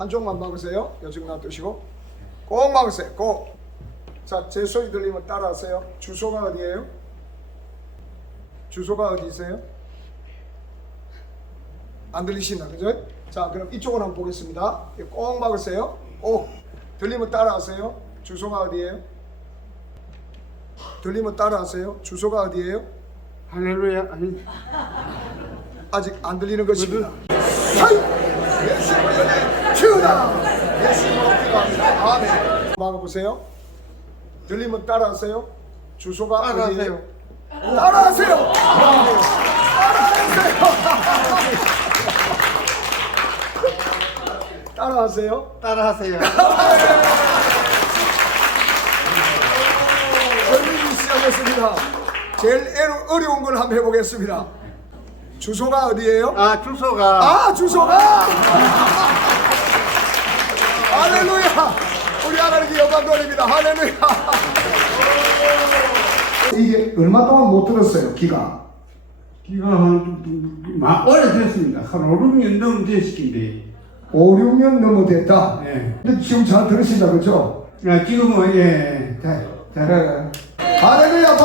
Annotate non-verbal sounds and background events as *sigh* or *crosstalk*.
한쪽만 막으세요. 여쪽 놔두시고 꼭 막으세요. 꼭. 자, 제 소리 들리면 따라하세요. 주소가 어디예요? 주소가 어디세요? 안 들리시나 그죠? 자, 그럼 이쪽으로 한번 보겠습니다. 꼭 막으세요. 꼭 들리면 따라하세요. 주소가 어디예요? 들리면 따라하세요. 주소가 어디예요? 할렐루야. 아니, 아직 안 들리는 것입니다. 주다! 예수님으로 기도합니다. 아멘. 막아보세요. 들리면 따라하세요. 주소가 따라하세요. 어디예요? 따라하세요. 따라하세요. 따라하세요. 설명이 시작했습니다. 제일 어려운 걸 한번 해보겠습니다. 주소가 어디예요? 아, 주소가 아 주소가 할렐루야 *laughs* 우리 하나님께 영광 돌립니다 할렐루야 *laughs* 이게 얼마 동안 못 들었어요 기가 기가 한, 마, 오래됐습니다. 한 5, 6년 넘은 됐을텐데. 5, 6년 넘어 됐다 예. 근데 지금 잘 들으신다 그죠? 아, 지금은, 예, 자, 자. 네. 할렐루야